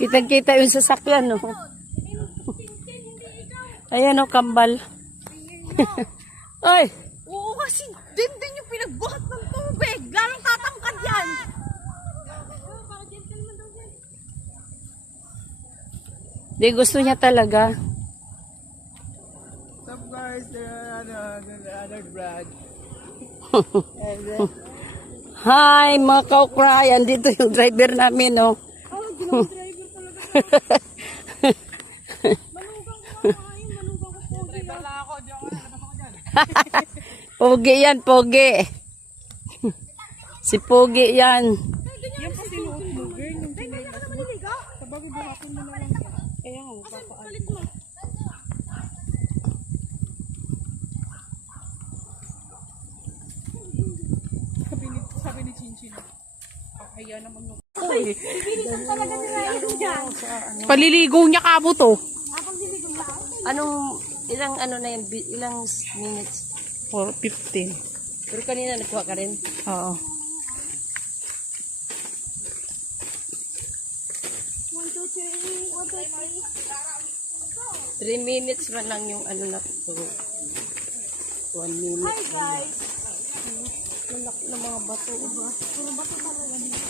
Kitang-kita yung sasakyan, no? Ayan, no, kambal. Ay! Oo, kasi din yung pinagbuhat ng tubig. Lalong tatangkad yan. Di gusto niya talaga. Some guys, another brand. Hi, mga kaukray. Andito yung driver namin, no? Oh, ginawang driver talaga. Manugang ko kakain, manugang ko pogi. Driver lang ako, di ako nalabas ako dyan. Pogi yan, pogi. Si Pogi yan. Yan pa sinuot mo, girl. Nung ganyan ka na maliligo? Sa bagay, buhatin mo na lang yan. Kaya nga, papalit mo. Sabi ni Chinchin. Kaya naman yung... Uy! Bibilisan talaga nila yun dyan. Paliligo niya kabo to. Anong, ilang ano na yan, ilang minutes? For 15. Pero kanina nagkuha ka rin. Oo. 3 minutes man lang yung ano na to. 1 minute. Hi guys! Tulak ng mga bato ba? Puro bato talaga dito.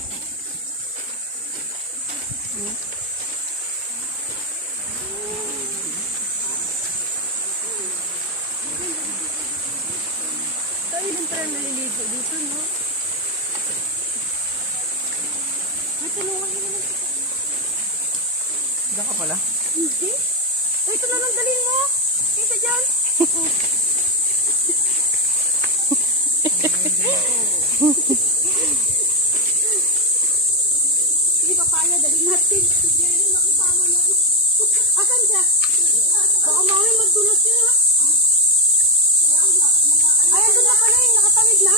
Tayo din pala naliligo dito, no? May tulungan nyo naman. Diyan ka pala? Hindi? Ito na lang dalhin mo. Kita dyan. Hindi papaya, dalhin natin. Sige, nakisama na. Asan siya? Baka mamaya magdulas niya. Ayan doon na pala yung nakatawid na.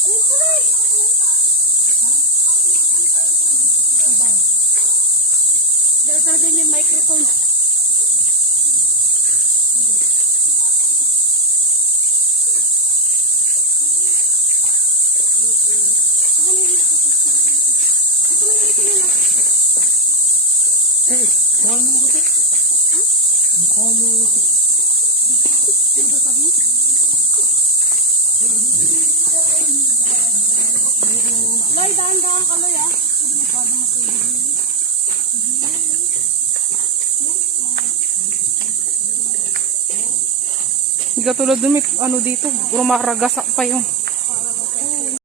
Ayun sila eh. Dahil talaga yung microphone. Loy, dahan-dahan ka, Loy, ah. Hindi katulad dun, may ano dito, rumaragas pa yung